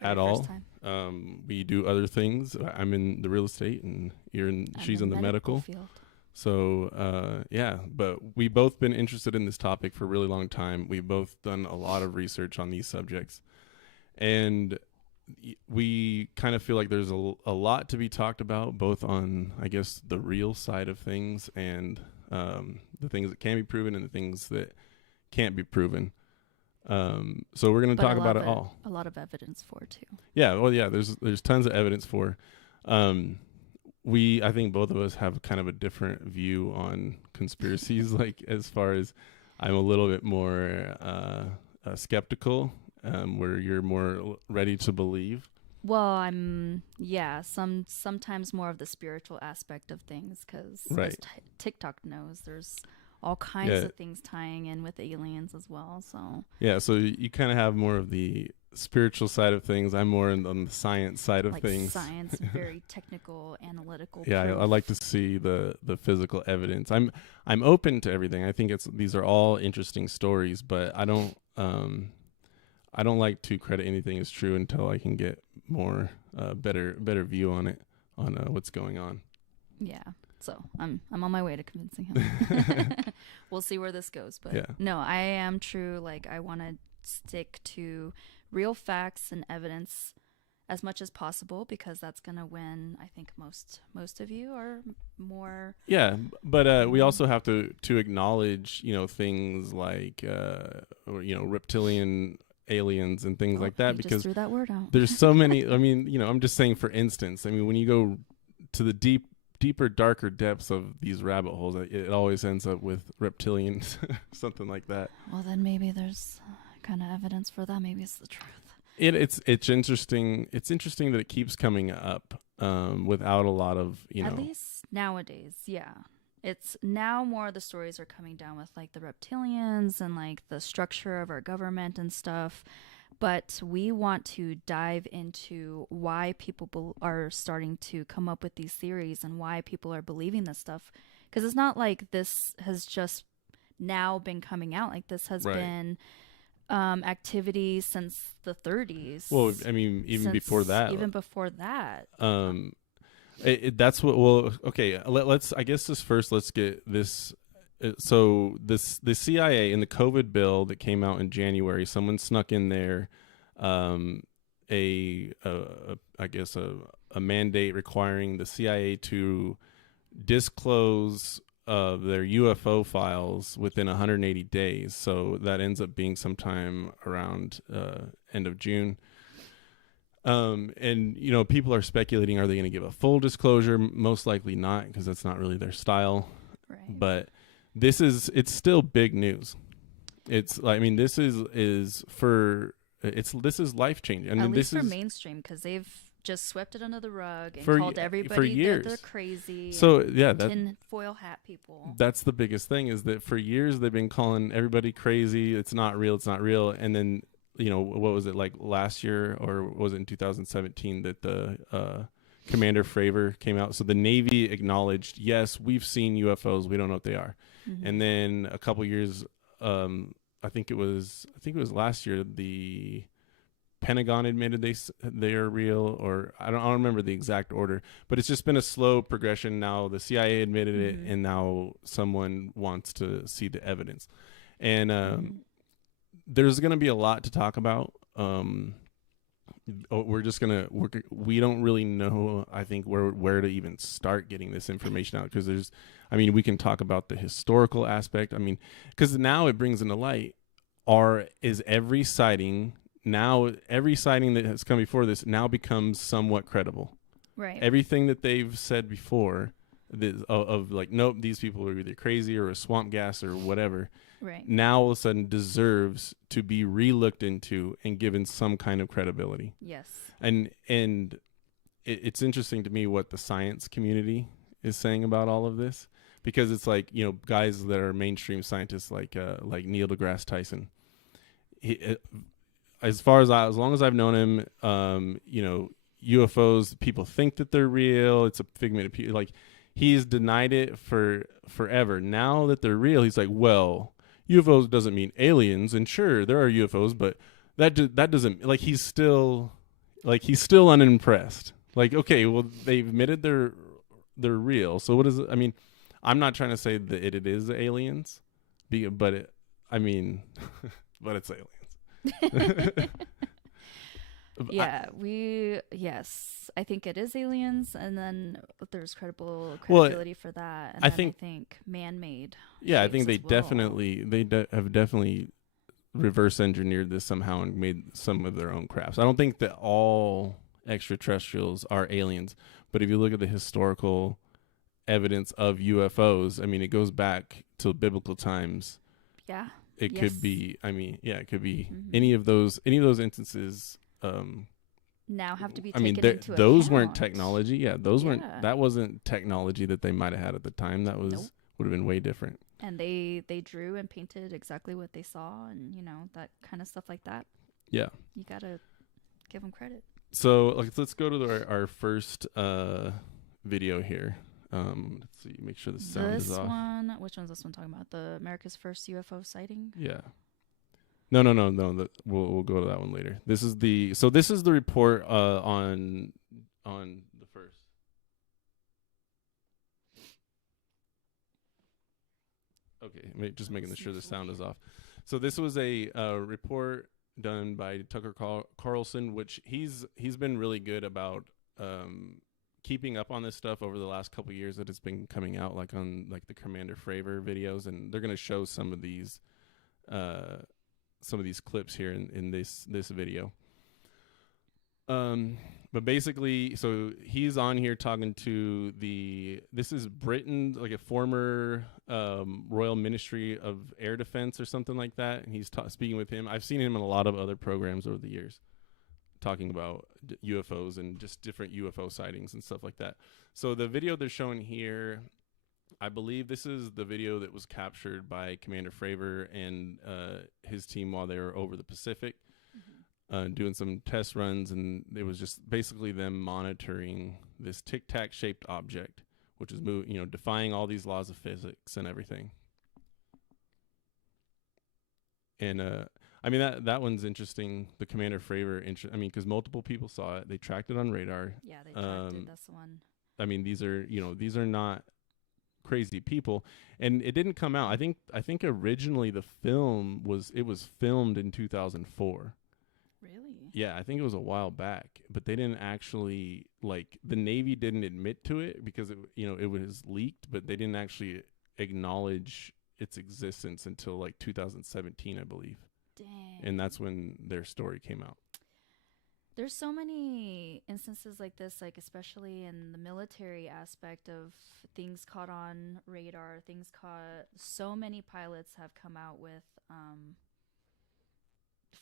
at all. We do other things. I'm in the real estate, and she's in the medical field. So, but we've both been interested in this topic for a really long time. We've both done a lot of research on these subjects, and we kind of feel like there's a lot to be talked about, both on, I guess, the real side of things and the things that can be proven and the things that can't be proven. So we're going to talk about it all. A lot of evidence for too. Yeah. Well, yeah, there's tons of evidence for, I think both of us have kind of a different view on conspiracies. Like, as far as I'm a little bit more, skeptical, where you're more ready to believe. Well, I'm, sometimes more of the spiritual aspect of things, because as TikTok knows, there's all kinds of things tying in with aliens as well. So so you kind of have more of the spiritual side of things. I'm more on the science side of things. Science, very technical, analytical. Yeah, I like to see the physical evidence. I'm open to everything. I think these are all interesting stories, but I don't like to credit anything as true until I can get more better view on it, on what's going on. Yeah. So I'm on my way to convincing him. We'll see where this goes, but no, I am true. Like, I want to stick to real facts and evidence as much as possible, because that's going to win. I think most of you are more. Yeah. But we also have to acknowledge, things like, reptilian aliens and things like that, because just threw that word out. There's so many. I mean, I'm just saying, for instance, when you go to the deeper, darker depths of these rabbit holes, it always ends up with reptilians, something like that. Well, then maybe there's kind of evidence for that. Maybe it's the truth. It's interesting. It's interesting that it keeps coming up without a lot of, At least nowadays, yeah. It's now more of the stories are coming down with like the reptilians and like the structure of our government and stuff. But we want to dive into why people are starting to come up with these theories and why people are believing this stuff. Because it's not like this has just now been coming out. Like, this has been activity since the 30s. Well, even before that. Even before that. That's what. Well, okay. Let's. I guess let's get this. So the CIA in the COVID bill that came out in January, someone snuck in there, I guess a mandate requiring the CIA to disclose their UFO files within 180 days. So that ends up being sometime around end of June. And people are speculating, are they going to give a full disclosure? Most likely not, because that's not really their style. Right. But it's still big news. It's this is life changing. At least for mainstream, because they've just swept it under the rug and called everybody that they're crazy. So tinfoil hat people. That's the biggest thing, is that for years they've been calling everybody crazy. It's not real. It's not real. And then what was it like last year, or was it in 2017 that the Commander Fravor came out? So the Navy acknowledged, yes, we've seen UFOs. We don't know what they are. Mm-hmm. And then a couple years, I think it was last year, the Pentagon admitted they are real, or I don't remember the exact order, but it's just been a slow progression. Now the CIA admitted it, and now someone wants to see the evidence. And there's going to be a lot to talk about. We don't really know, I think, where to even start getting this information out, because we can talk about the historical aspect. Because now it brings into light, is every sighting that has come before this now becomes somewhat credible. Right. Everything that they've said before nope, these people are either crazy or a swamp gas or whatever. Right. Now all of a sudden deserves to be re-looked into and given some kind of credibility. Yes. And it's interesting to me what the science community is saying about all of this, because it's like, guys that are mainstream scientists like Neil deGrasse Tyson. As long as I've known him, UFOs, people think that they're real. It's a figment of people. Like, he's denied it for forever. Now that they're real, he's like, well, UFOs doesn't mean aliens, and sure, there are UFOs, but that doesn't, like, he's still Like he's still unimpressed. Like, okay, well, they've admitted they're real. So what is it? I mean, I'm not trying to say that it is aliens, but I mean, but it's aliens. Yeah, yes, I think it is aliens, and then there's Well, credibility for that, and I then think, I think man-made yeah, I shapes think they as well. have definitely reverse engineered this somehow and made some of their own crafts. I don't think that all extraterrestrials are aliens, but if you look at the historical evidence of UFOs, I mean, it goes back to biblical times. Yeah. It Yes. could be, I mean, yeah, it could be Mhm. any of those instances. Now have to be I taken mean, into those account. weren't technology. Yeah, those weren't. Yeah. That wasn't technology that they might have had at the time. That was Nope. would have been way different. And they drew and painted exactly what they saw, and that kind of stuff like that. Yeah. You gotta give them credit. So let's go to our first video here. Let's see, make sure the sound is off. Which one's this one talking about? The America's first UFO sighting? Yeah. No. We'll go to that one later. This is the report on the first. Okay, just making sure the sound is off. So this was a report done by Tucker Carlson, which he's been really good about keeping up on this stuff over the last couple of years that it's been coming out, like on like the Commander Fravor videos, and they're going to show some of these clips here in this video. But basically, so he's on here talking to this is Britain, like a former Royal Ministry of Air Defense or something like that, and he's speaking with him. I've seen him in a lot of other programs over the years, talking about UFOs and just different UFO sightings and stuff like that. So the video they're showing here, I believe this is the video that was captured by Commander Fravor and his team while they were over the Pacific, doing some test runs, and it was just basically them monitoring this tic-tac shaped object, which is defying all these laws of physics and everything. And I mean, that one's interesting. The Commander Fravor, I mean, because multiple people saw it. They tracked it on radar. Yeah, they tracked it. That's the one. I mean, these are not crazy people, and it didn't come out. I think originally the film was filmed in 2004. Really? Yeah, I think it was a while back, but they didn't actually, like, the Navy didn't admit to it because it was leaked, but they didn't actually acknowledge its existence until like 2017, I believe. Dang. And that's when their story came out. There's so many instances like this, like especially in the military aspect of things caught on radar, so many pilots have come out with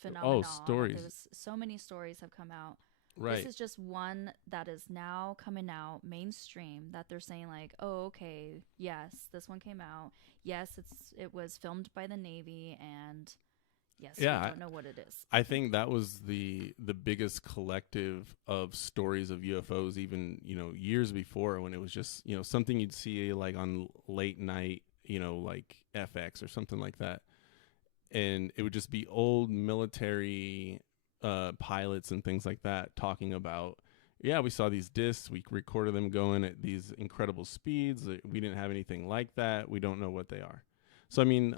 phenomena. Oh, stories. There's so many stories have come out. Right. This is just one that is now coming out mainstream that they're saying like, oh, okay, yes, this one came out. Yes, it was filmed by the Navy, and yes, yeah, we don't know what it is. I think that was the biggest collective of stories of UFOs, even, years before, when it was just, something you'd see like on late night, like FX or something like that. And it would just be old military pilots and things like that talking about, yeah, we saw these discs, we recorded them going at these incredible speeds. We didn't have anything like that. We don't know what they are. So, I mean,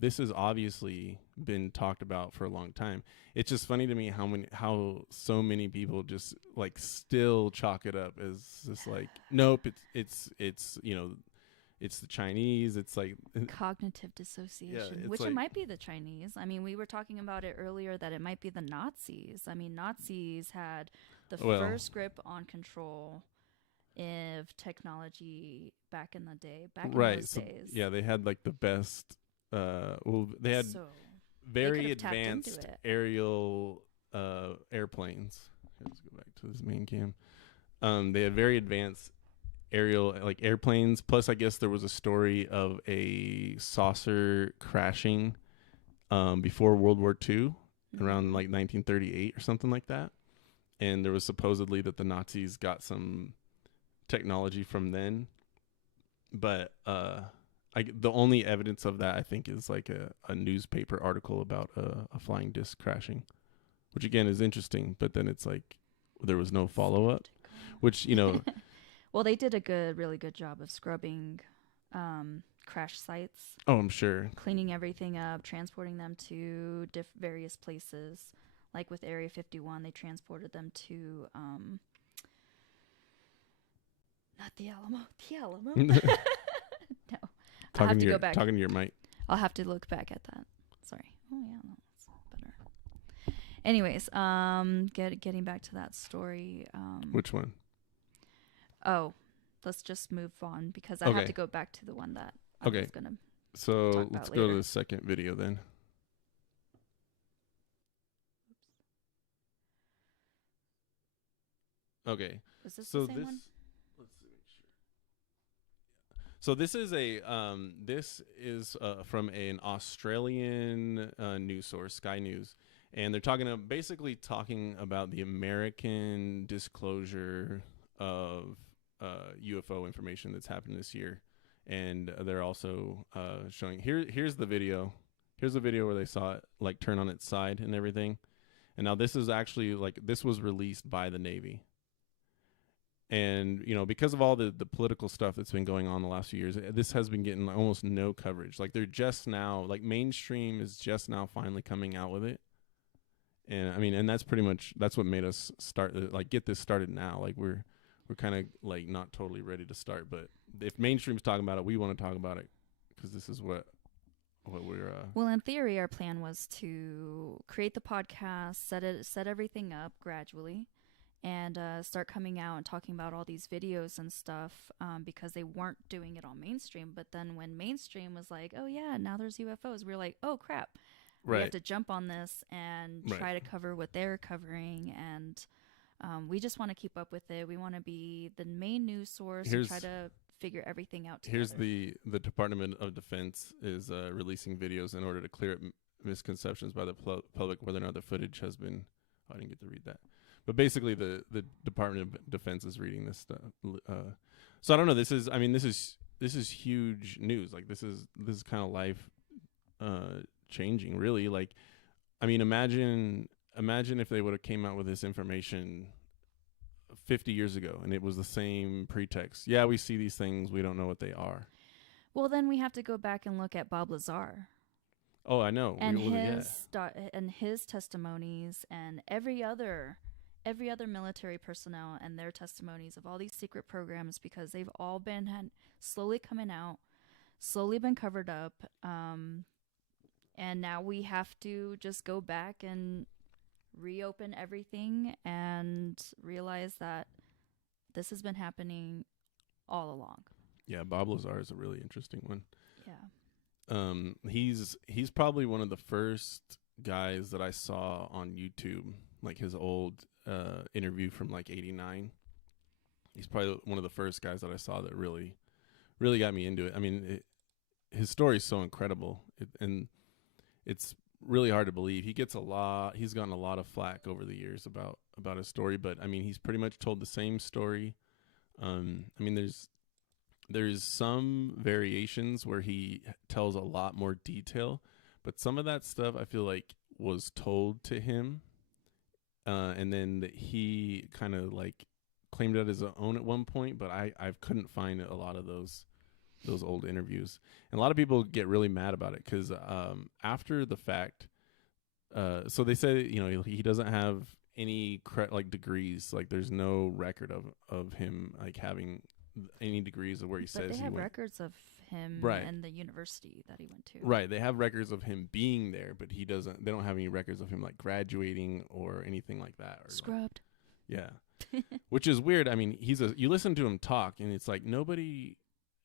this has obviously been talked about for a long time. It's just funny to me how so many people just like still chalk it up as just like, nope, it's it's the Chinese. It's like cognitive dissociation, yeah, which like, it might be the Chinese. I mean, we were talking about it earlier that it might be the Nazis. I mean, Nazis had the first grip on control of technology back in the day, back in those days. Yeah, they had like the best they had very advanced aerial airplanes. Let's go back to this main cam. They had very advanced aerial like airplanes, plus I guess there was a story of a saucer crashing before World War II, around like 1938 or something like that. And there was supposedly that the Nazis got some technology from then, but the only evidence of that I think is like a newspaper article about a flying disc crashing, which again is interesting. But then it's like there was no follow up, which Well, they did a really good job of scrubbing crash sites, oh, I'm sure. cleaning everything up, transporting them to various places. Like with Area 51, they transported them to not the Alamo, the Alamo. No, I'll have to go back. Talking to your mic. I'll have to look back at that. Sorry. Oh yeah, no, that's better. Anyways, getting back to that story. Which one? Oh, let's just move on because I have to go back to the one that I was gonna. So let's go to the second video then. Okay. Is this the same one? Let's see. So this is from an Australian news source, Sky News, and they're basically talking about the American disclosure of UFO information that's happened this year, and they're also showing here's the video. Here's the video where they saw it like turn on its side and everything, and now this is actually this was released by the Navy. And, because of all the political stuff that's been going on the last few years, this has been getting almost no coverage. Like they're just now, mainstream is just now finally coming out with it. And I mean, and that's what made us start, get this started now. Like we're kind of not totally ready to start, but if mainstream's talking about it, we want to talk about it because this is what we're. Well, in theory, our plan was to create the podcast, set everything up gradually, and start coming out and talking about all these videos and stuff because they weren't doing it on mainstream. But then when mainstream was like, oh yeah, now there's UFOs, we were like, oh crap. Right. We have to jump on this and try to cover what they're covering. And we just want to keep up with it. We want to be the main news source and try to figure everything out together. Here's the Department of Defense is releasing videos in order to clear up misconceptions by the public whether or not the footage has been... Oh, I didn't get to read that. But basically, the Department of Defense is reading this stuff. So I don't know. This is huge news. Like this is kind of life changing, really. Like, I mean, imagine if they would have came out with this information 50 years ago, and it was the same pretext. Yeah, we see these things. We don't know what they are. Well, then we have to go back and look at Bob Lazar. Oh, I know. And his testimonies, and every other military personnel and their testimonies of all these secret programs, because they've all been slowly coming out, slowly been covered up, and now we have to just go back and reopen everything and realize that this has been happening all along. Yeah, Bob Lazar is a really interesting one. Yeah. He's probably one of the first guys that I saw on YouTube, like his old interview from '89. He's probably one of the first guys that I saw that really got me into it. I mean, his story is so incredible, and it's really hard to believe. He's gotten a lot of flack over the years about his story, but I mean, he's pretty much told the same story. I mean, there's some variations where he tells a lot more detail, but some of that stuff I feel like was told to him, and then that he kind of claimed it as his own at one point, but I couldn't find a lot of those old interviews. And a lot of people get really mad about it because after the fact, so they say, he doesn't have any degrees, there's no record of him having any degrees of where he says they he have went. Records of him and the university that he went to. Right, they have records of him being there, but they don't have any records of him graduating or anything like that. Or Scrubbed. Yeah. Which is weird. I mean, you listen to him talk and it's nobody,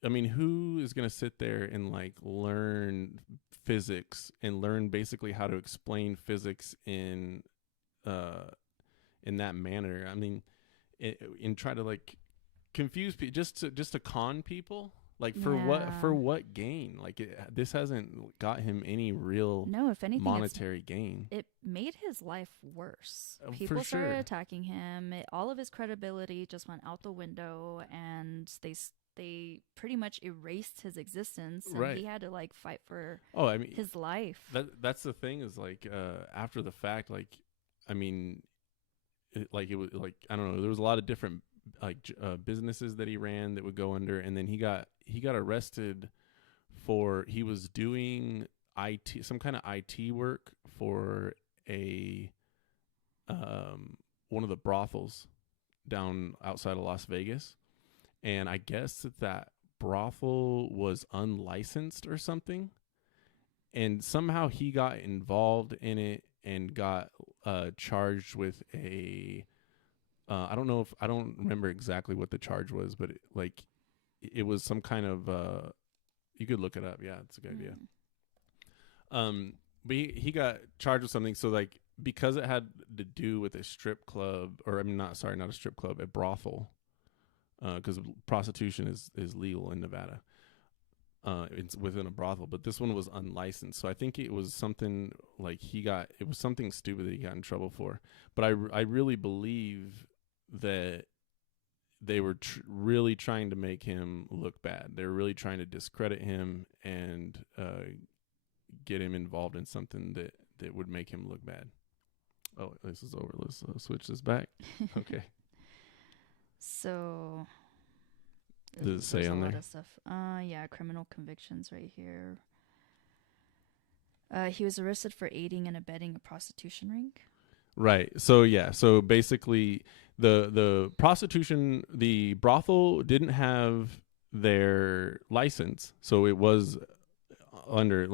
I mean, who is going to sit there and learn physics and learn basically how to explain physics in that manner? I mean, and try to confuse people just to con people, for what gain? This hasn't got him any real if anything, monetary gain. It made his life worse. For People started sure. attacking him. All of his credibility just went out the window, and they pretty much erased his existence, and he had to hit for his life. That's the thing is after the fact, I mean, it was like, I don't know, there was a lot of different businesses that he ran that would go under, and then he got arrested for he was doing some kind of IT work for a one of the brothels down outside of Las Vegas, and I guess that brothel was unlicensed or something, and somehow he got involved in it and got charged with a I don't remember exactly what the charge was, but it was some kind of you could look it up. Yeah, it's a good idea. But he got charged with something. So like, because it had to do with a strip club, or I mean, not a strip club, a brothel, because prostitution is legal in Nevada. It's within a brothel, but this one was unlicensed. So I think it was something like it was something stupid that he got in trouble for. But I really believe that they were really trying to make him look bad. They were really trying to discredit him and get him involved in something that would make him look bad. Oh, this is over. Let's switch this back. Okay. So does it say on there? A lot of stuff. Yeah, criminal convictions right here. He was arrested for aiding and abetting a prostitution ring. Right. So yeah. So basically, the prostitution, the brothel didn't have their license, so it was under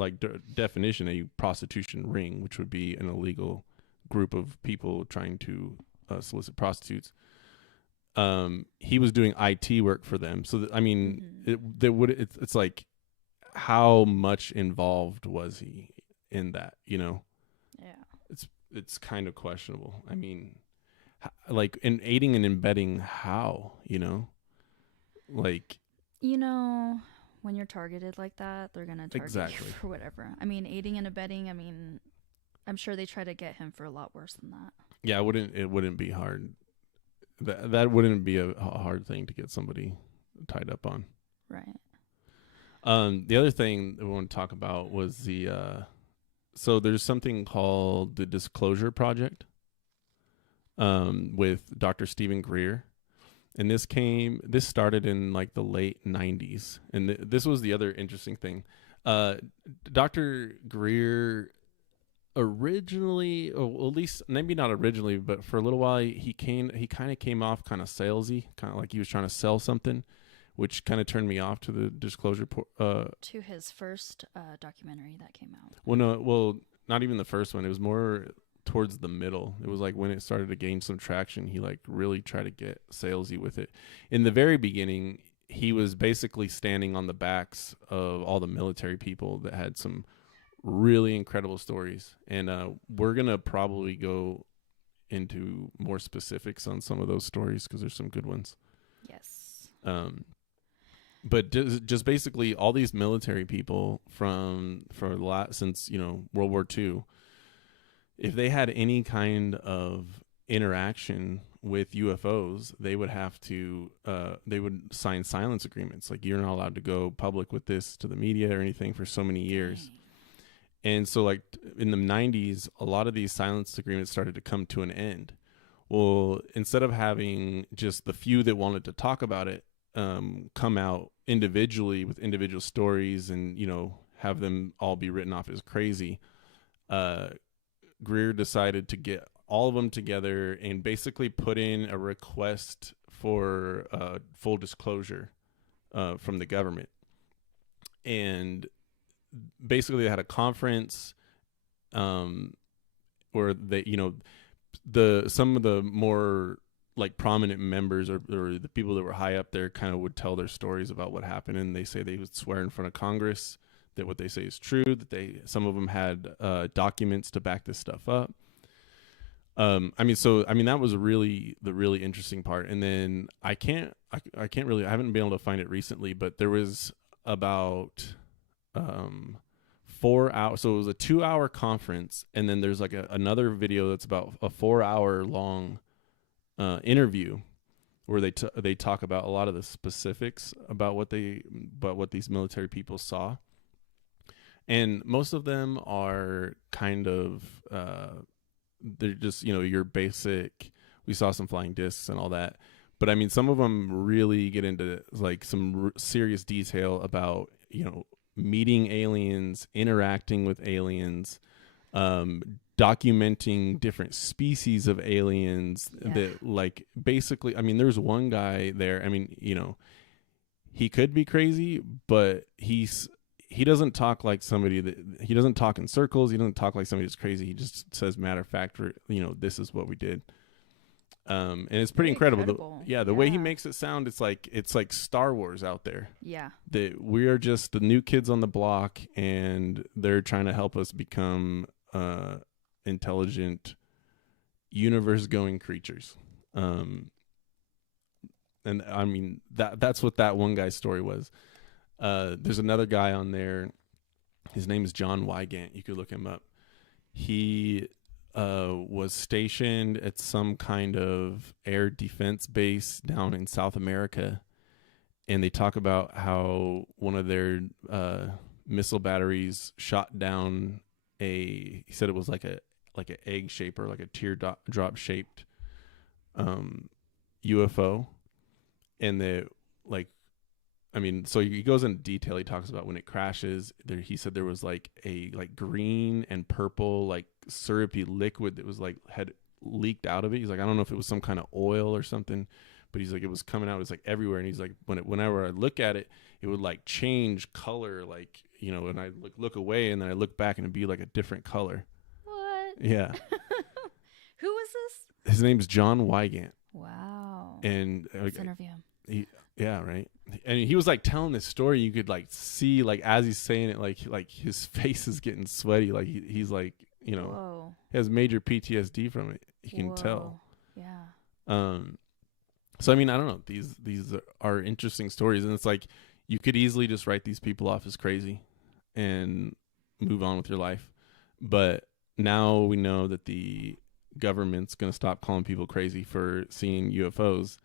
definition a prostitution ring, which would be an illegal group of people trying to solicit prostitutes. He was doing IT work for them, so I mean, it's like, how much involved was he in that? You know, yeah, it's kind of questionable. I mean, like, in aiding and abetting, how, you know, like, when you're targeted like that, they're gonna target exactly you for whatever. I mean, aiding and abetting. I mean, I'm sure they try to get him for a lot worse than that. Yeah, it wouldn't be hard. That wouldn't be a hard thing to get somebody tied up on. Right. The other thing that we want to talk about was so there's something called the Disclosure Project with Dr. Stephen Greer. And this started in like the late 90s. And this was the other interesting thing. Dr. Greer originally, or at least maybe not originally, but for a little while, he kind of came off kind of salesy, kind of like he was trying to sell something, which kind of turned me off to the Disclosure. To his first documentary that came out. Well, not even the first one. It was more towards the middle. It was like when it started to gain some traction, he like really tried to get salesy with it. In the very beginning, he was basically standing on the backs of all the military people that had some really incredible stories, and we're gonna probably go into more specifics on some of those stories because there's some good ones. Yes. But just basically all these military people since World War II, if they had any kind of interaction with UFOs, they would have to they would sign silence agreements, like, you're not allowed to go public with this to the media or anything for so many years. Dang. And so, like, in the 90s, a lot of these silence agreements started to come to an end. Well, instead of having just the few that wanted to talk about it come out individually with individual stories and, have them all be written off as crazy, Greer decided to get all of them together and basically put in a request for full disclosure from the government. And basically they had a conference where they, some of the more like prominent members or the people that were high up there kind of would tell their stories about what happened, and they say they would swear in front of Congress that what they say is true, that some of them had documents to back this stuff up. That was really the really interesting part. And then I haven't been able to find it recently, but there was about 4 hours. So it was a 2-hour conference, and then there's like another video that's about a 4-hour long interview where they talk about a lot of the specifics about what these military people saw. And most of them are kind of they're just, your basic, we saw some flying discs and all that. But I mean, some of them really get into like some serious detail about, meeting aliens, interacting with aliens, documenting different species of aliens that, like, basically, I mean, there's one guy there. I mean, he could be crazy, but he doesn't talk like somebody he doesn't talk in circles. He doesn't talk like somebody who's crazy. He just says matter of fact, this is what we did. And it's pretty incredible. The way he makes it sound, it's like Star Wars out there. Yeah. That we are just the new kids on the block, and they're trying to help us become intelligent, universe-going creatures. And I mean that's what that one guy's story was. There's another guy on there. His name is John Wygant. You could look him up. He was stationed at some kind of air defense base down in South America, and they talk about how one of their missile batteries shot down he said it was like an egg shape or like a teardrop shaped UFO, and so he goes into detail. He talks about when it crashes there. He said there was like a green and purple, like syrupy liquid that was had leaked out of it. He's like, I don't know if it was some kind of oil or something, but he's like, it was coming out. It was like everywhere. And he's like, whenever I look at it, it would like change color, and I look away, and then I look back and it'd be like a different color. What? Yeah. Who was this? His name's John Wygant. Wow. And let's interview him. Yeah, right. And he was like telling this story. You could like see, like, as he's saying it, like his face is getting sweaty. Like he's like, Whoa. He has major PTSD from it. You can tell. Yeah. So I mean, I don't know. These are interesting stories, and it's like you could easily just write these people off as crazy and move on with your life. But now we know that the government's going to stop calling people crazy for seeing UFOs.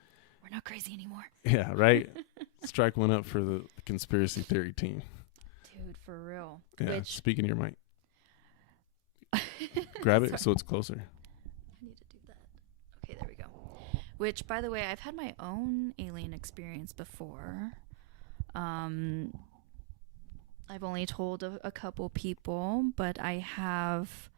We're not crazy anymore. Yeah, right? Strike one up for the conspiracy theory team. Dude, for real. Yeah, speak in your mic. Grab it so it's closer. I need to do that. Okay, there we go. Which, by the way, I've had my own alien experience before. I've only told a couple people, but I have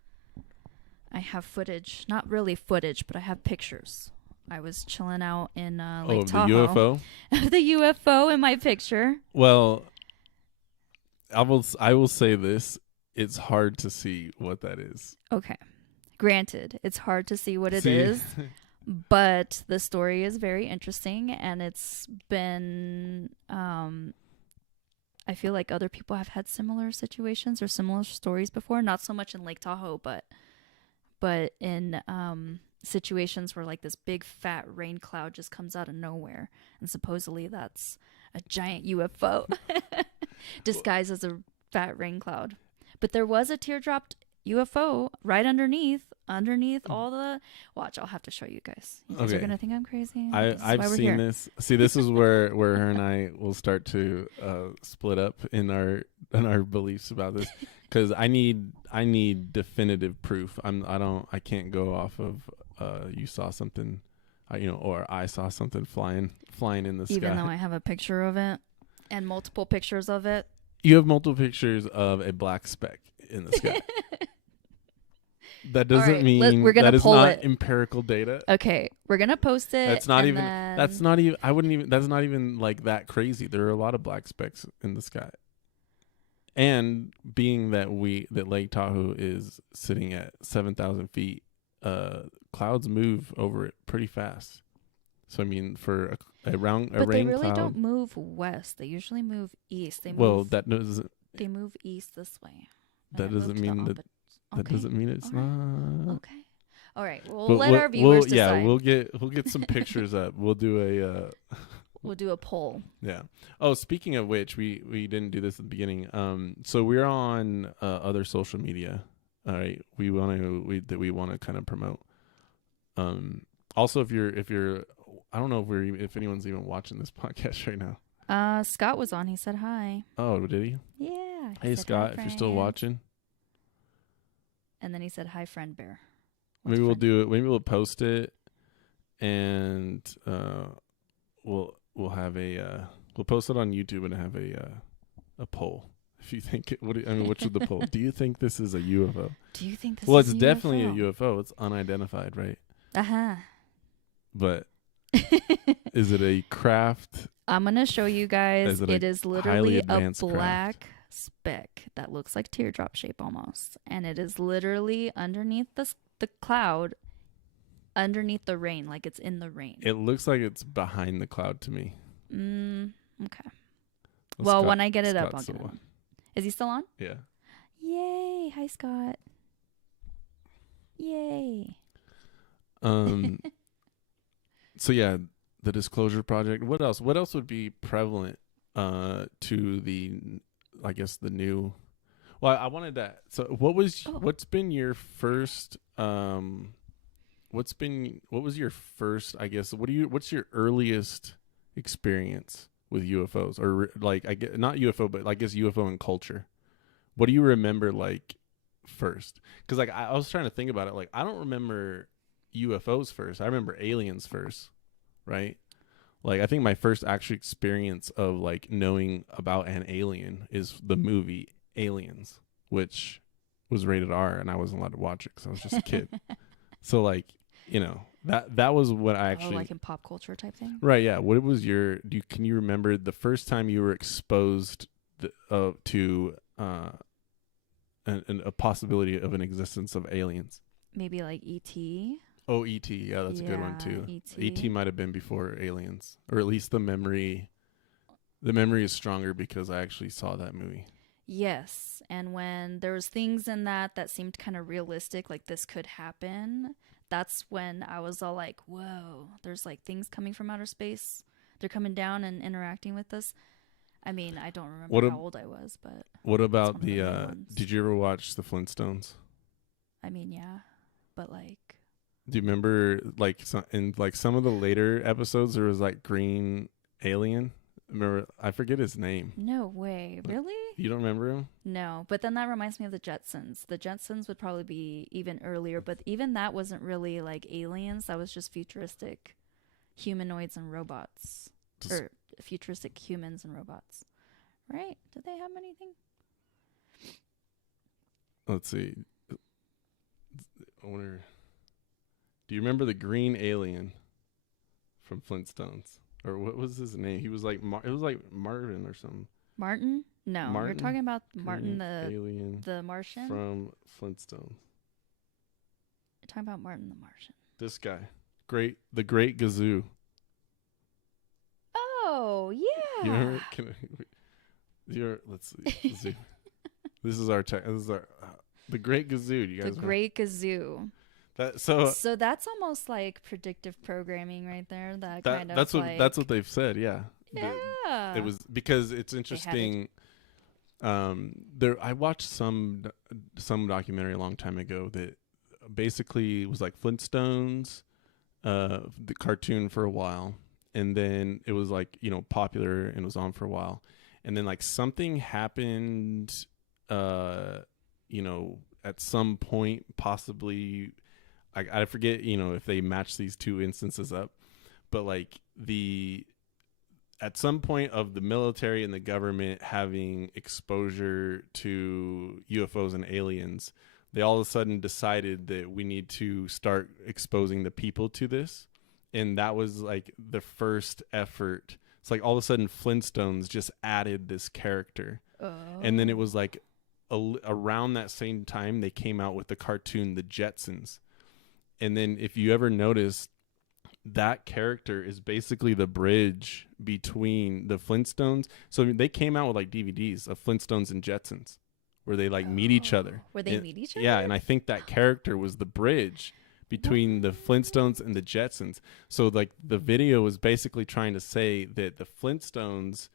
footage. Not really footage, but I have pictures. I was chilling out in Lake Tahoe. The UFO? The UFO in my picture. Well, I will say this. It's hard to see what that is. Okay. Granted, it's hard to see what it is, but the story is very interesting, and it's been... I feel like other people have had similar situations or similar stories before. Not so much in Lake Tahoe, but in... situations where like this big fat rain cloud just comes out of nowhere, and supposedly that's a giant UFO disguised as a fat rain cloud. But there was a teardrop UFO right underneath all the... Watch, I'll have to show you guys. You guys are gonna think I'm crazy. I've seen this. See, this is where her and I will start to split up in our beliefs about this, because I need definitive proof. I can't go off of you saw something, or I saw something flying in the sky. Even though I have a picture of it and multiple pictures of it. You have multiple pictures of a black speck in the sky. That doesn't mean we're gonna that is pull not it. Empirical data. Okay, we're gonna post it. That's not even like that crazy. There are a lot of black specks in the sky. And being that Lake Tahoe is sitting at 7,000 feet, clouds move over it pretty fast. So I mean, for a rain cloud, they really don't move west. They usually move east. They move east this way. That doesn't mean that. That doesn't mean it's not. Okay. All right. We'll let our viewers decide. Yeah, we'll get some pictures up. We'll do a poll. Yeah. Oh, speaking of which, we didn't do this at the beginning. So we're on other social media. All right. We want to kind of promote. Also, if you're, I don't know if anyone's even watching this podcast right now. Scott was on. He said hi. Oh, did he? Yeah. Hey, Scott, if you're still watching. And then he said, hi, friend bear. Maybe we'll do it. Maybe we'll post it, and we'll have we'll post it on YouTube and have a poll. If you think it, what should the poll? Do you think this is a UFO? Do you think this Well, is it's definitely a UFO. It's unidentified, right? Uh-huh. But is it a craft? I'm going to show you guys. It is literally a black speck that looks like teardrop shape almost. And it is literally underneath the cloud, underneath the rain, like it's in the rain. It looks like it's behind the cloud to me. Okay. Well, when I get it up, I'll get it on. Is he still on? Yeah. Yay. Hi, Scott. Yay. So yeah, the Disclosure Project. What else? What else would be prevalent to the, I guess, the new? Well, I wanted that. So what's been your first what was your first, I guess, what's your earliest experience with UFOs, or like, I get, not UFO, but I guess UFO and culture? What do you remember like first? Because like I was trying to think about it. Like I don't remember UFOs first. I remember aliens first, right? Like I think my first actual experience of like knowing about an alien is the movie Aliens, which was rated R, and I wasn't allowed to watch it because I was just a kid. So like, you know, that was what I actually, like in pop culture type thing, right? Yeah. What was your? Can you remember the first time you were exposed to a possibility of an existence of aliens? Maybe like E.T. Oh, E.T. Yeah, that's a good one too. E.T. might have been before Aliens, or at least the memory is stronger because I actually saw that movie. Yes, and when there was things in that seemed kind of realistic, like this could happen, that's when I was all like, whoa, there's like things coming from outer space. They're coming down and interacting with us. I mean, I don't remember how old I was, but... What about did you ever watch the Flintstones? I mean, yeah, but like... Do you remember, like, in like some of the later episodes, there was like green alien? Remember, I forget his name. No way, really? You don't remember him? No, but then that reminds me of the Jetsons. The Jetsons would probably be even earlier, but even that wasn't really like aliens. That was just futuristic humanoids and robots, or futuristic humans and robots, right? Did they have anything? Let's see. I wonder. Do you remember the green alien from Flintstones? Or what was his name? He was like, it was like Marvin or something. Martin? No, you're talking about Martin alien the Martian? From Flintstones. You're talking about Martin the Martian. This guy. The Great Gazoo. Oh, yeah. You remember? Let's see. This is our the Great Gazoo. You guys Great Gazoo. So that's almost like predictive programming right there. That's what they've said. Yeah. Yeah. It was because it's interesting. I watched some documentary a long time ago that basically was like Flintstones, the cartoon for a while, and then it was like, you know, popular and was on for a while, and then like something happened, you know, at some point, possibly. I forget, you know, if they match these two instances up, but like at some point of the military and the government having exposure to UFOs and aliens, they all of a sudden decided that we need to start exposing the people to this. And that was like the first effort. It's like all of a sudden Flintstones just added this character. Oh. And then it was like around that same time they came out with the cartoon, The Jetsons. And then if you ever notice, that character is basically the bridge between the Flintstones. So they came out with like DVDs of Flintstones and Jetsons where they like meet each other. Where they meet each other? Yeah, and I think that character was the bridge between the Flintstones and the Jetsons. So like the video was basically trying to say that the Flintstones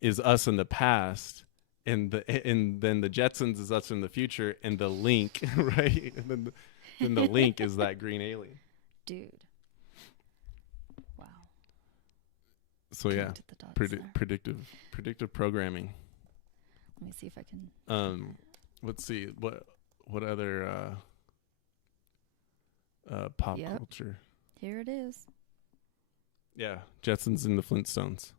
is us in the past, and then the Jetsons is us in the future, and the link, right? And then the link is that green alien. Dude. Wow. So yeah, predictive programming. Let me see if I can. Let's see what other. pop Yep. culture. Here it is. Yeah, Jetsons and the Flintstones.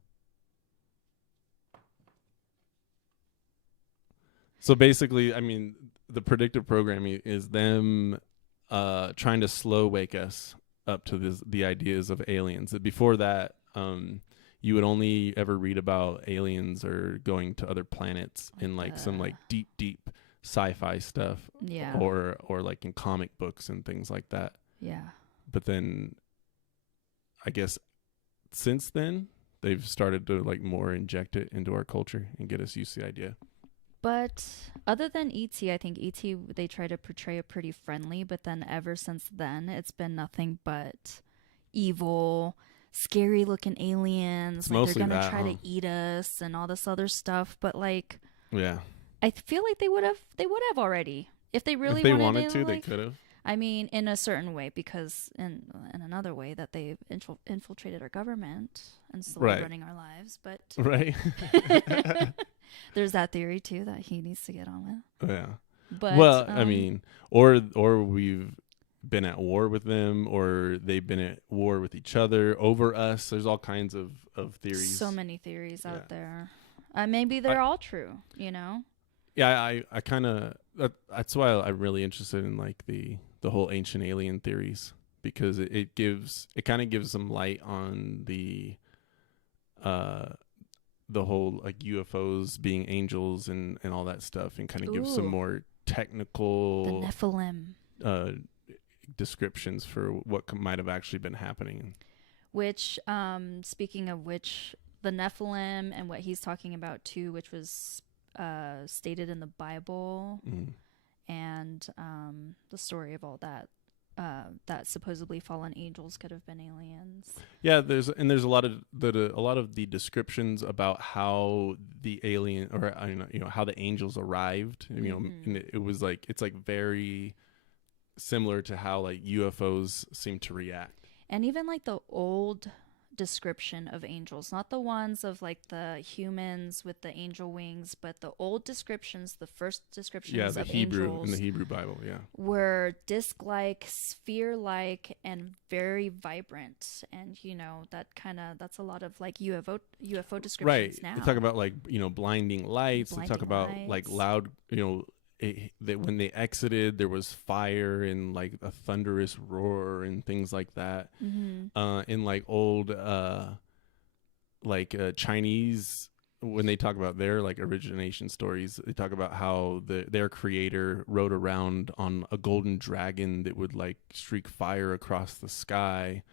So basically, I mean, the predictive programming is them trying to slow wake us up to the ideas of aliens. Before that, you would only ever read about aliens or going to other planets in like some like deep sci-fi stuff, Yeah. or like in comic books and things like that. Yeah. But then, I guess since then they've started to like more inject it into our culture and get us used to the idea. But other than E.T., I think E.T. they try to portray it pretty friendly, but then ever since then, it's been nothing but evil, scary looking aliens. It's Like mostly they're gonna that, try huh? to eat us and all this other stuff. But like, Yeah, I feel like they would have already if they really if they wanted wanted to, they like, could have. I mean, in a certain way, because in another way that they've infiltrated our government and slowly Right. running our lives. But Right. there's that theory too that he needs to get on with. Yeah. But Well, I mean, or we've been at war with them, or they've been at war with each other over us. There's all kinds of theories. so many theories out there. Maybe they're all true, you know? Yeah, I kind of that's why I'm really interested in like the whole ancient alien theories, because it kind of gives some light on the whole like UFOs being angels and all that stuff, and kind of gives some more The technical Nephilim. Descriptions for what might have actually been happening. Which, speaking of which, the Nephilim and what he's talking about too, which was stated in the Bible, and the story of all that, that supposedly fallen angels could have been aliens. Yeah, there's a lot of the descriptions about how the alien, or I don't know, how the angels arrived. You know, and it was like, it's like very similar to how like UFOs seem to react. And even like the old description of angels, not the ones of like the humans with the angel wings, but the old descriptions, the first descriptions of angels in the Hebrew Bible, were disc-like, sphere-like, and very vibrant. And you know, that's a lot of like UFO descriptions now. They talk about like, blinding lights. They talk about like loud, that when they exited there was fire and like a thunderous roar and things like that. In like old Chinese, when they talk about their like origination stories, they talk about how their creator rode around on a golden dragon that would like streak fire across the sky.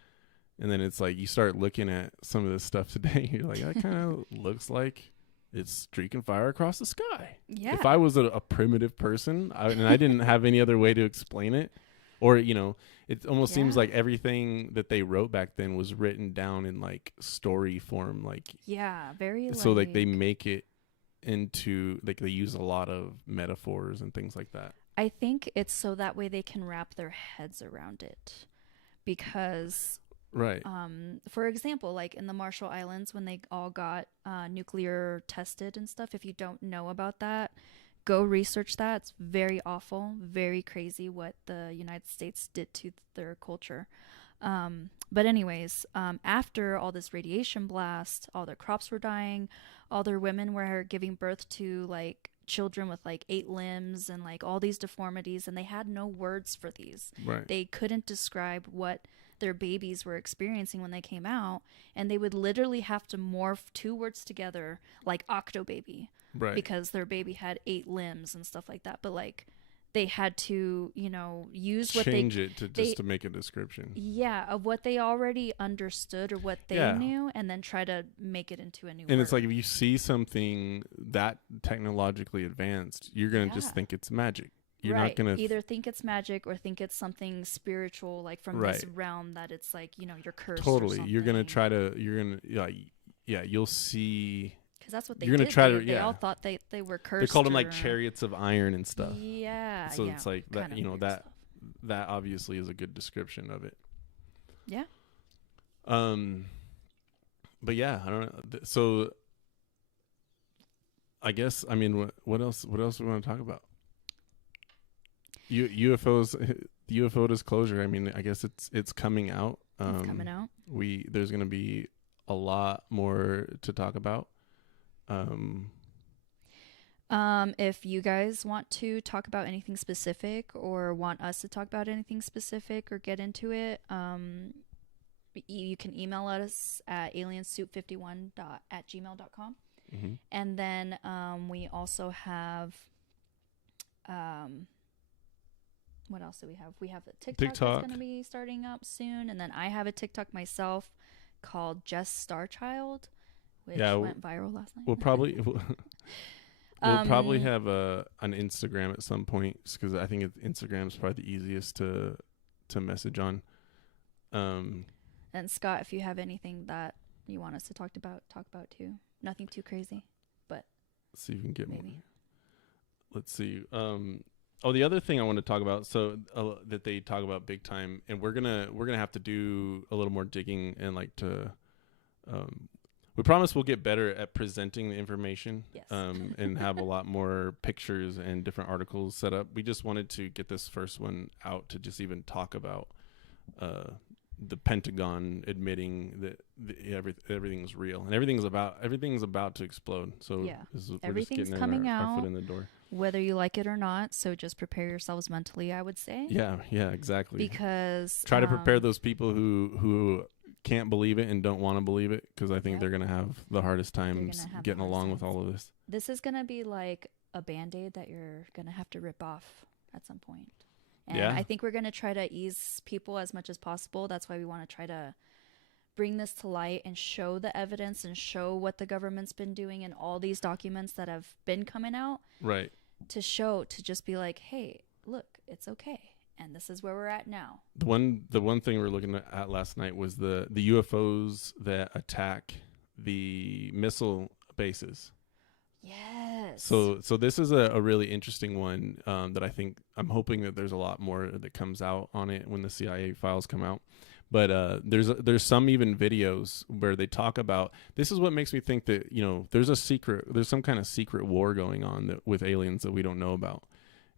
And then it's like you start looking at some of this stuff today, you're like, that kind of looks like it's streaking fire across the sky. Yeah. If I was a primitive person and I didn't have any other way to explain it, or, it almost seems like everything that they wrote back then was written down in like story form. Like, very. So like they make it into like, they use a lot of metaphors and things like that. I think it's so that way they can wrap their heads around it, because right. For example, like in the Marshall Islands, when they all got nuclear tested and stuff, if you don't know about that, go research that. It's very awful, very crazy what the United States did to their culture. But anyways, after all this radiation blast, all their crops were dying, all their women were giving birth to like children with like 8 limbs and like all these deformities, and they had no words for these. Right. They couldn't describe what their babies were experiencing when they came out, and they would literally have to morph 2 words together like octobaby, right, because their baby had 8 limbs and stuff like that. But like they had to, use what change it to make a description. Yeah, of what they already understood or what they knew, and then try to make it into a new word. And it's like, if you see something that technologically advanced, you're going to just think it's magic. You're not going to either think it's magic or think it's something spiritual, like from this realm, that it's like, you're cursed. Totally. Or something. You're going to try to, you'll see. Because that's what they you're did. Gonna try they all thought they were cursed. They called them like chariots of iron and stuff. Yeah. So it's like that, stuff. that obviously is a good description of it. Yeah. But yeah, I don't know. So I guess, what else we want to talk about? UFOs, the UFO disclosure, I mean, I guess it's coming out. It's coming out. There's going to be a lot more to talk about. If you guys want to talk about anything specific or want us to talk about anything specific or get into it, you can email us at aliensuit51@gmail.com. Mm-hmm. And then we also have what else do we have? We have a TikTok that's going to be starting up soon, and then I have a TikTok myself called Just Starchild, which went viral last night. We'll probably we'll probably have an Instagram at some point, because I think Instagram is probably the easiest to message on. And Scott, if you have anything that you want us to talk about too. Nothing too crazy, but let's see if we can get maybe more. Let's see. The other thing I want to talk about, so that they talk about big time, and we're gonna have to do a little more digging and we promise we'll get better at presenting the information. Yes. And have a lot more pictures and different articles set up. We just wanted to get this first one out to just even talk about the Pentagon admitting that everything's real and everything's about to explode. So yeah, we're just getting coming our out, foot in the door, whether you like it or not. So just prepare yourselves mentally, I would say. Yeah, exactly. Because try to prepare those people who can't believe it and don't want to believe it, because I think they're going to have the hardest times getting along with all of this. This is going to be like a Band-Aid that you're going to have to rip off at some point. And I think we're going to try to ease people as much as possible. That's why we want to try to bring this to light and show the evidence and show what the government's been doing and all these documents that have been coming out. Right. To just be like, hey, look, it's okay. And this is where we're at now. The one thing we were looking at last night was the UFOs that attack the missile bases. Yes. So this is a really interesting one that I'm hoping that there's a lot more that comes out on it when the CIA files come out. But there's some even videos where they talk about, this is what makes me think that, there's some kind of secret war going on with aliens that we don't know about.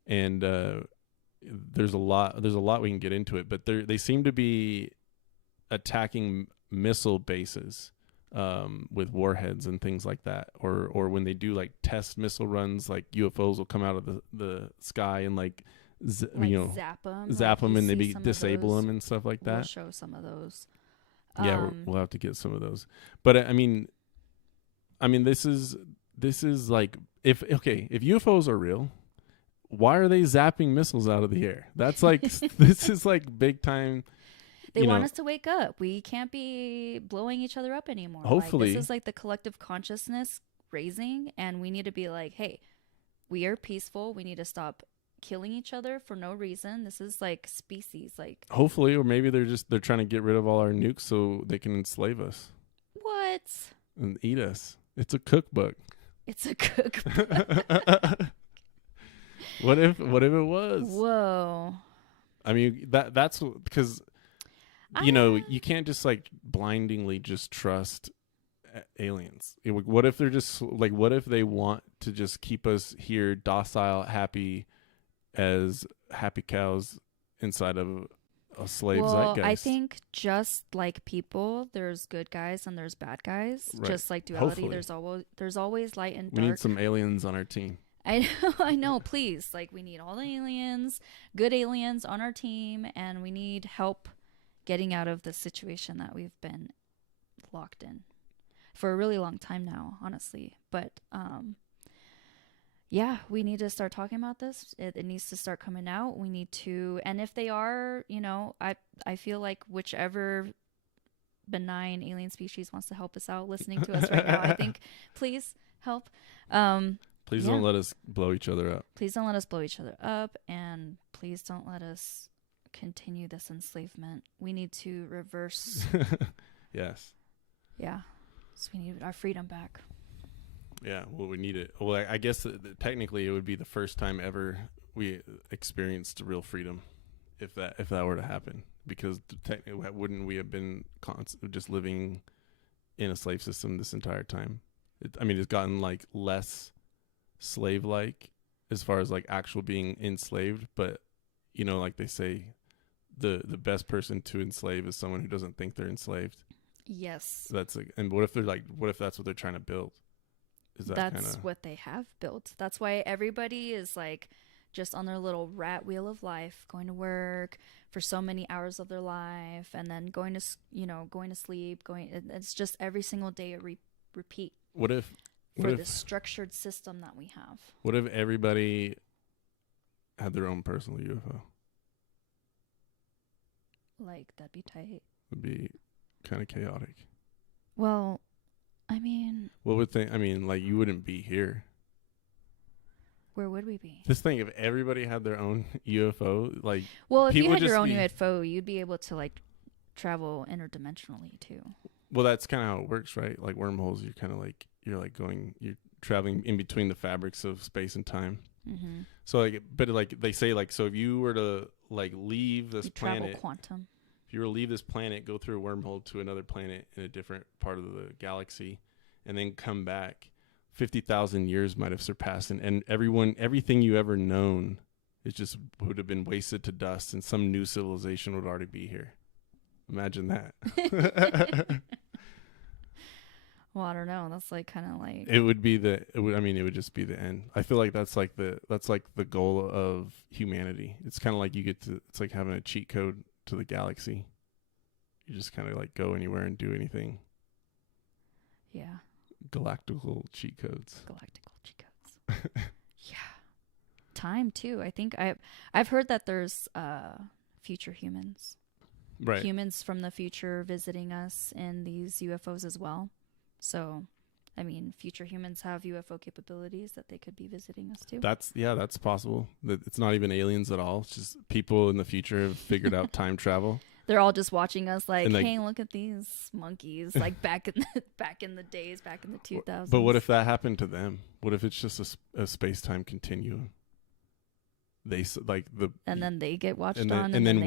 And there's a lot we can get into it, but they seem to be attacking missile bases with warheads and things like that, or when they do like test missile runs, like UFOs will come out of the sky and zap them and they disable them and stuff like that. We'll show some of those. Yeah, we'll have to get some of those. But I mean, this is like, if UFOs are real, why are they zapping missiles out of the air? That's like this is like big time. They want us to wake up. We can't be blowing each other up anymore. Hopefully. This is like the collective consciousness raising, and we need to be like, hey, we are peaceful. We need to stop killing each other for no reason. This is like species. Hopefully, or maybe they're trying to get rid of all our nukes so they can enslave us. What? And eat us. It's a cookbook. It's a cookbook. What if it was? Whoa. I mean, that's because you can't just blindingly just trust aliens. What if they're just what if they want to just keep us here docile, happy as happy cows inside of a slave zeitgeist? I think just like people, there's good guys and there's bad guys. Right. Just like duality, Hopefully. there's always light and dark. We need some aliens on our team. I know, please. We need all the aliens, good aliens on our team, and we need help getting out of the situation that we've been locked in for a really long time now, honestly. But we need to start talking about this. It needs to start coming out. We need to, and if they are, I feel like whichever benign alien species wants to help us out listening to us right now, I think please help. Please don't let us blow each other up. Please don't let us blow each other up, and please don't let us continue this enslavement. We need to reverse. Yes. Yeah. So we need our freedom back. Yeah, well, we need it. Well, I guess technically it would be the first time ever we experienced real freedom, if that were to happen. Because technically, wouldn't we have been just living in a slave system this entire time? It's gotten less slave-like as far as actual being enslaved, but like they say, the best person to enslave is someone who doesn't think they're enslaved. Yes. That's like, and what if they're like, what if that's what they're trying to build? Is that That's kinda... what they have built. That's why everybody is like just on their little rat wheel of life, going to work for so many hours of their life, and then going to going to sleep. It's just every single day a repeat. What if this structured system that we have? What if everybody had their own personal UFO? Like, that'd be tight. It'd be kind of chaotic. Well, I mean, what would think? I mean, like, you wouldn't be here. Where would we be? Just think, if everybody had their own UFO, like, well, if you had your own UFO, you'd be able to like travel interdimensionally too. Well, that's kind of how it works, right? Like wormholes, you're traveling in between the fabrics of space and time. Mm-hmm. So like, but like they say, like, so if you were to like leave this planet, travel quantum. If you were to leave this planet, go through a wormhole to another planet in a different part of the galaxy, and then come back, 50,000 years might have surpassed, and everything you ever known is would have been wasted to dust, and some new civilization would already be here. Imagine that. Well, I don't know. That's like kind of like it would just be the end. I feel like that's like the goal of humanity. It's kind of like it's like having a cheat code to the galaxy. You just kind of like go anywhere and do anything. Yeah. Galactical cheat codes. Yeah. Time too. I think I've heard that there's future humans. Right. Humans from the future visiting us in these UFOs as well. So, I mean, future humans have UFO capabilities that they could be visiting us too. That's possible. It's not even aliens at all. It's just people in the future have figured out time travel. They're all just watching us like, hey, look at these monkeys, like back in the days, back in the 2000s. But what if that happened to them? What if it's just a space-time continuum? And then they get watched on, and then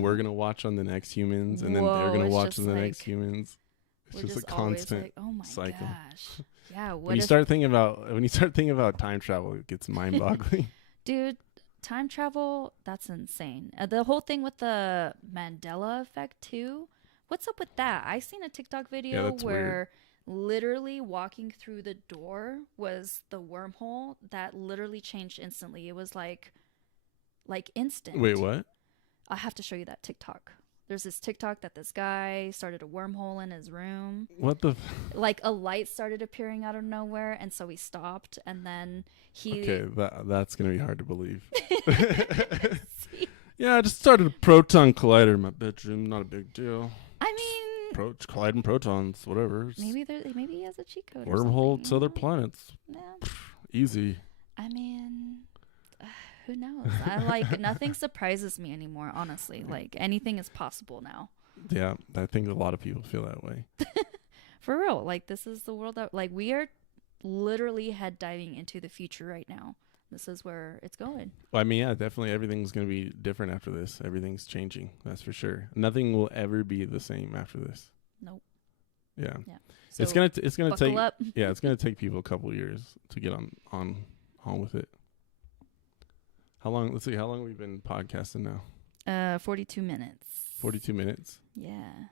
we're gonna watch on the next humans, and then they're gonna watch on the next humans. It's just a constant cycle. Gosh. Yeah. When you start thinking about time travel, it gets mind-boggling. Dude, time travel, that's insane. The whole thing with the Mandela effect too. What's up with that? I seen a TikTok video where literally walking through the door was the wormhole that literally changed instantly. It was like instant. Wait, what? I have to show you that TikTok. There's this TikTok that this guy started a wormhole in his room. What the? Like a light started appearing out of nowhere, and so he stopped, and then he... Okay, that's going to be hard to believe. Yeah, I just started a proton collider in my bedroom. Not a big deal. I mean... colliding protons, whatever. Maybe he has a cheat code wormhole to other planets. Yeah. Easy. I mean... who knows? Nothing surprises me anymore, honestly. Like, anything is possible now. Yeah, I think a lot of people feel that way. For real. Like, this is the world that, like, we are literally head diving into the future right now. This is where it's going. Well, I mean, yeah, definitely everything's going to be different after this. Everything's changing. That's for sure. Nothing will ever be the same after this. Nope. Yeah. So it's gonna take up. Yeah, it's gonna take people a couple of years to get on with it. How long? Let's see. How long have we been podcasting now? 42 minutes. 42 minutes. Yeah.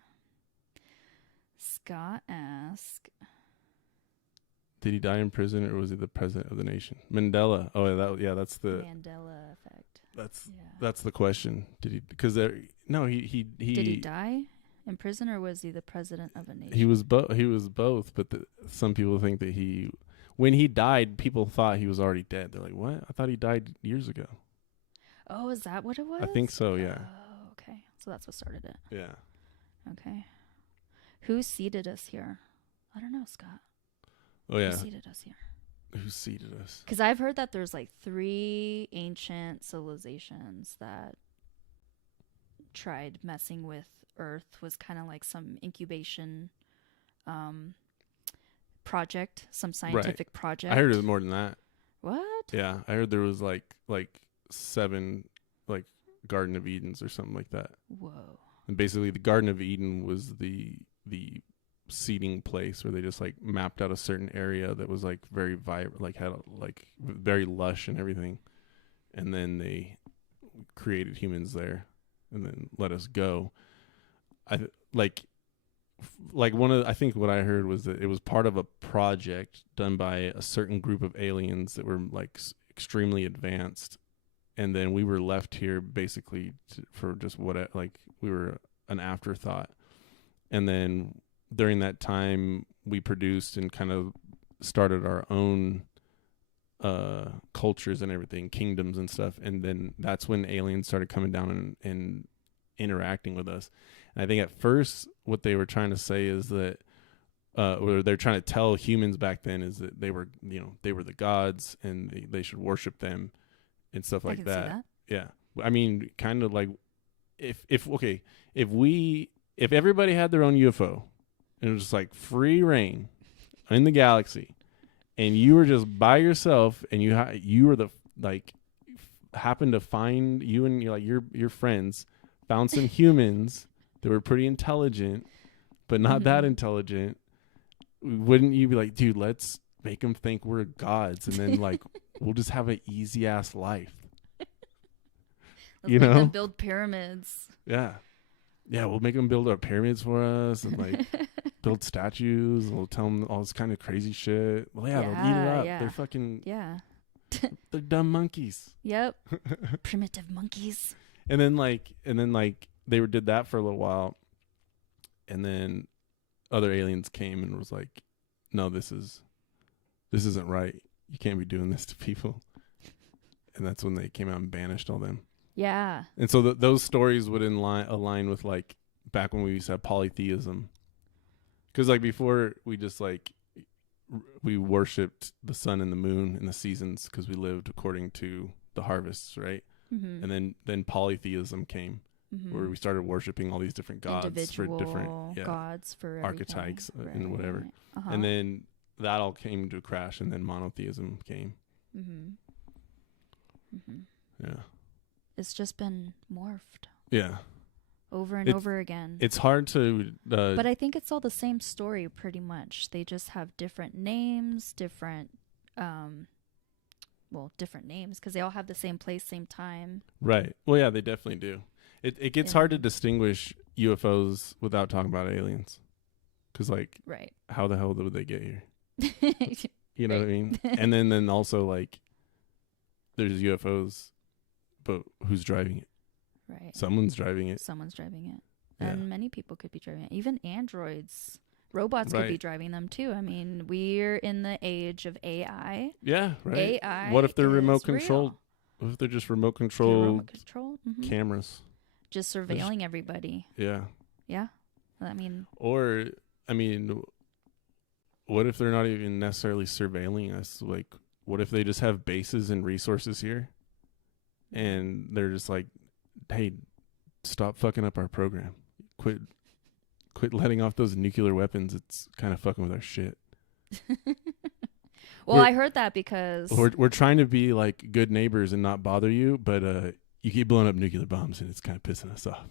Scott asked, did he die in prison, or was he the president of the nation? Mandela. Oh, that's the Mandela effect. That's the question. Did he? Because no, he. Did he die in prison, or was he the president of a nation? He was both. But some people think that when he died, people thought he was already dead. They're like, what? I thought he died years ago. Oh, is that what it was? I think so, yeah. Oh, okay. So that's what started it. Yeah. Okay. Who seeded us here? I don't know, Scott. Oh, yeah. Who seeded us here? Who seeded us? Because I've heard that there's like 3 ancient civilizations that tried messing with Earth. Was kind of like some incubation project, some scientific project. I heard it was more than that. What? Yeah, I heard there was like 7 like Garden of Edens or something like that. Whoa. And basically the Garden of Eden was the seeding place where they just like mapped out a certain area that was like very vibrant, like had like very lush and everything, and then they created humans there, and then let us go. I like I think what I heard was that it was part of a project done by a certain group of aliens that were like extremely advanced, and then we were left here basically for just like we were an afterthought. And then during that time, we produced and kind of started our own cultures and everything, kingdoms and stuff. And then that's when aliens started coming down and interacting with us. And I think at first what they were trying to say is that, or they're trying to tell humans back then, is that they were the gods and they should worship them and stuff like that. Yeah. I mean, kind of like if everybody had their own UFO and it was just like free reign in the galaxy, and you were just by yourself, and you were the like happened to find you and your friends found some humans that were pretty intelligent, but not that intelligent, wouldn't you be like, dude, let's make them think we're gods, and then like we'll just have an easy ass life. Let's make them build pyramids. Yeah. Yeah, we'll make them build our pyramids for us and like build statues. And we'll tell them all this kind of crazy shit. Well, yeah, they'll eat it up. Yeah. They're fucking they're dumb monkeys. Yep. Primitive monkeys. And then they did that for a little while, and then other aliens came and was like, "No, this isn't right. You can't be doing this to people." And that's when they came out and banished all them. Yeah. And so those stories would align with like back when we used to have polytheism. Because like before we just like we worshipped the sun and the moon and the seasons because we lived according to the harvests, right? Mm-hmm. And then polytheism came, where we started worshiping all these different gods individual for different gods for archetypes and whatever. Uh-huh. And then that all came to a crash, and then monotheism came. Yeah. It's just been morphed. Yeah. Over and over again. It's hard to... but I think it's all the same story pretty much. They just have different names, different names because they all have the same place, same time. Right. Well, yeah, they definitely do. It gets hard to distinguish UFOs without talking about aliens. Because, like, how the hell did they get here? You know what I mean? And then also, like, there's UFOs, but who's driving it? Right. Someone's driving it. And many people could be driving it. Even androids, robots could be driving them too. I mean, we're in the age of AI. Yeah, right. AI. What if they're remote controlled? What if they're just remote controlled cameras? Just surveilling everybody. Yeah. Yeah. I mean, what if they're not even necessarily surveilling us? Like, what if they just have bases and resources here? And they're just like, hey, stop fucking up our program. Quit letting off those nuclear weapons. It's kind of fucking with our shit. Well, I heard that because we're trying to be like good neighbors and not bother you, but you keep blowing up nuclear bombs and it's kind of pissing us off.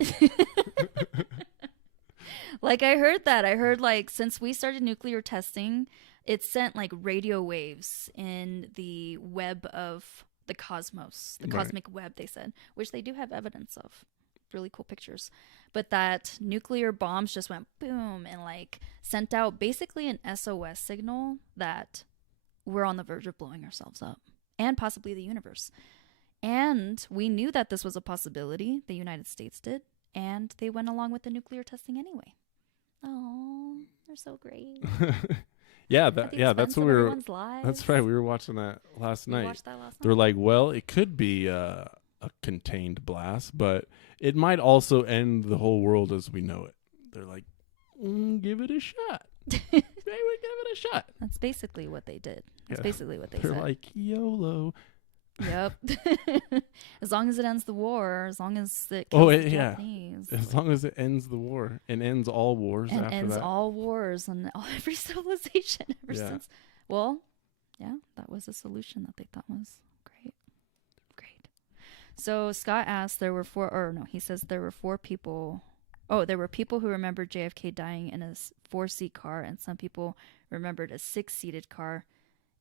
Like I heard that. I heard like since we started nuclear testing, it sent like radio waves in the web of the cosmos, the cosmic web, they said, which they do have evidence of. Really cool pictures. But that nuclear bombs just went boom and like sent out basically an SOS signal that we're on the verge of blowing ourselves up and possibly the universe. And we knew that this was a possibility. The United States did. And they went along with the nuclear testing anyway. Oh, they're so great. That's what we were. That's right. We were watching that last night. Watched that last night. They're like, well, it could be a contained blast, but it might also end the whole world as we know it. They're like, give it a shot. They would give it a shot. That's basically what they did. That's basically what they said. They're like, YOLO. Yep. As long as it ends the war, as long as it kills the Japanese. As long as it ends the war and ends all wars and after ends that. all wars and every civilization ever since. Well, yeah, that was a solution that they thought was great. So Scott asked, he says there were 4 people. Oh, there were people who remembered JFK dying in a 4-seat car, and some people remembered a 6-seated car,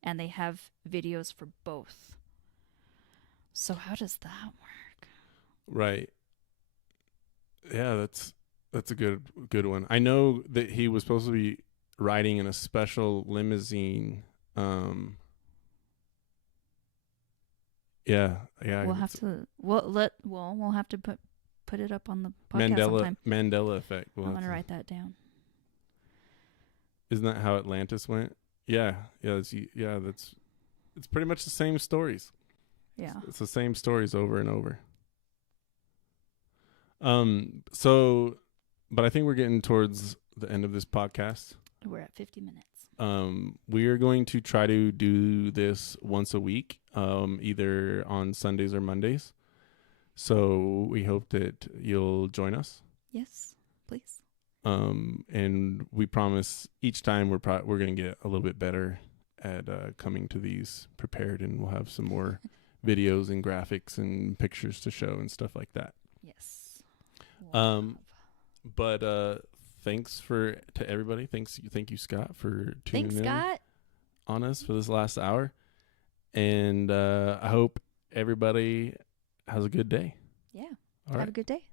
and they have videos for both. So how does that work? Right. Yeah, that's a good one. I know that he was supposed to be riding in a special limousine. Yeah, yeah. We'll have It's to. We'll have to put it up on the podcast Mandela sometime. Mandela effect. I'm gonna write that down. Isn't that how Atlantis went? Yeah, yeah, that's it's pretty much the same stories. Yeah. It's the same stories over and over. So, but I think we're getting towards the end of this podcast. We're at 50 minutes. We are going to try to do this once a week, either on Sundays or Mondays. So we hope that you'll join us. Yes, please. And we promise each time we're going to get a little bit better at coming to these prepared, and we'll have some more videos and graphics and pictures to show and stuff like that. Yes. But thanks to everybody. Thank you, Scott, for tuning in on us for this last hour. And I hope everybody has a good day. Yeah. All right. Have a good day.